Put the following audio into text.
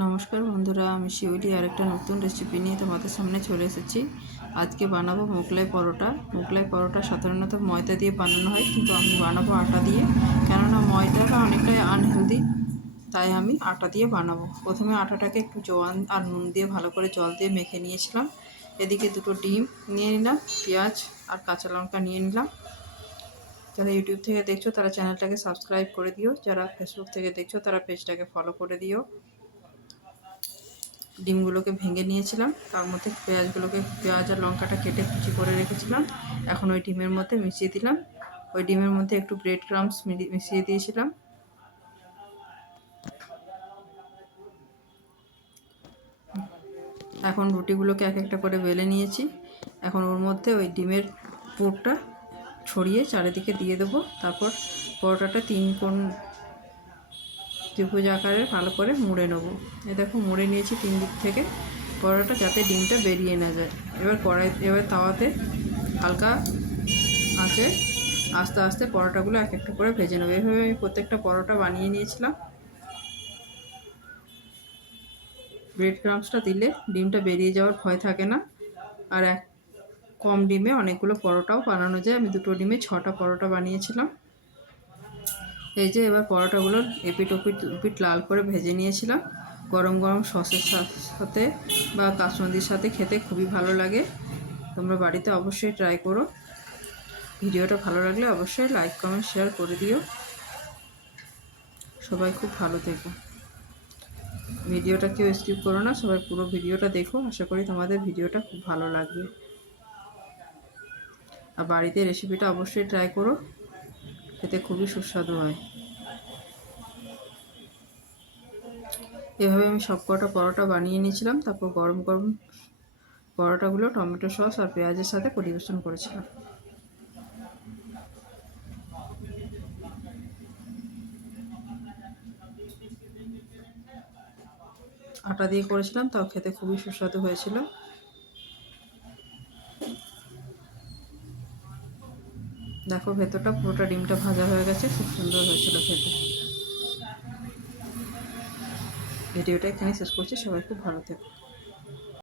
নমস্কার বন্ধুরা, আমি শিউলি আরেকটা নতুন রেসিপি নিয়ে তোমাদের সামনে চলে এসেছি। আজকে বানাবো মোগলাই পরোটা। মোগলাই পরোটা সাধারণত ময়দা দিয়ে বানানো হয়, কিন্তু আমি বানাবো আটা দিয়ে, কেননা ময়দাটা অনেকটাই আনহেলদি, তাই আমি আটা দিয়ে বানাবো। প্রথমে আটাটাকে একটু জোয়ান আর নুন দিয়ে ভালো করে জল দিয়ে মেখে নিয়েছিলাম। এদিকে দুটো ডিম নিয়ে নিলাম, পেঁয়াজ আর কাঁচা লঙ্কা নিয়ে নিলাম। যারা ইউটিউব থেকে দেখছো তারা চ্যানেলটাকে সাবস্ক্রাইব করে দিও, যারা ফেসবুক থেকে দেখছো তারা পেজটাকে ফলো করে দিও। ডিমগুলোকে ভেঙে নিয়েছিলাম, তার মধ্যে পেঁয়াজ আর লঙ্কাটা কেটে কুচি করে রেখেছিলাম। এখন ওই ডিমের মধ্যে মিশিয়ে দিলাম। ওই ডিমের মধ্যে একটু ব্রেড ক্রাম্বস মিশিয়ে দিয়েছিলাম। এখন রুটিগুলোকে এক একটা করে বেলে নিয়েছি। এখন ওর মধ্যে ওই ডিমের পুরটা ছড়িয়ে চারিদিকে দিয়ে দেবো। তারপর পরোটাটা 3 কোণ ত্রিভুজ আকারে ভালো করে মুড়ে নেবো। দেখো মুড়ে নিয়েছি 3 দিক থেকে পরোটা, যাতে ডিমটা বেরিয়ে না যায়। এবার তাওয়াতে হালকা আঁচে আস্তে আস্তে পরোটাগুলো এক একটা করে ভেজে নেবো। এভাবে আমি প্রত্যেকটা পরোটা বানিয়ে নিয়েছিলাম। ব্রেড ক্রাম্বসটা দিলে ডিমটা বেরিয়ে যাওয়ার ভয় থাকে না, আর কম ডিমে অনেকগুলো পরোটাও বানানো যায়। আমি 2টো ডিমে 6টা পরোটা বানিয়েছিলাম। এই যে এবার পরোটাগুলোর এপিট ওপিট লাল করে ভেজে নিয়েছিলাম। গরম গরম সসের সাথে বা কাসুন্দির সাথে খেতে খুবই ভালো লাগে। তোমরা বাড়িতে অবশ্যই ট্রাই করো। ভিডিওটা ভালো লাগলে অবশ্যই লাইক কমেন্ট শেয়ার করে দিও। সবাই খুব ভালো থেকো। ভিডিওটা কেউ স্কিপ করো না, সবাই পুরো ভিডিওটা দেখো। আশা করি তোমাদের ভিডিওটা খুব ভালো লাগবে। আর বাড়িতে রেসিপিটা অবশ্যই ট্রাই করো, খেতে খুবই সুস্বাদু হয়। এভাবে আমি সবকটা পরোটা বানিয়ে নিয়েছিলাম। তারপর গরম গরম পরোটাগুলো টমেটো সস আর পেঁয়াজের সাথে পরিবেশন করেছিলাম। আটা দিয়ে করেছিলাম, তাও খেতে খুবই সুস্বাদু হয়েছিল। দেখো ভেতরটা পুরোটা ডিমটা ভাজা হয়ে গেছে, খুব সুন্দর হয়েছিল খেতে। ভিডিওটা এখানে শেষ করছি। সবাই খুব ভালো থেকো।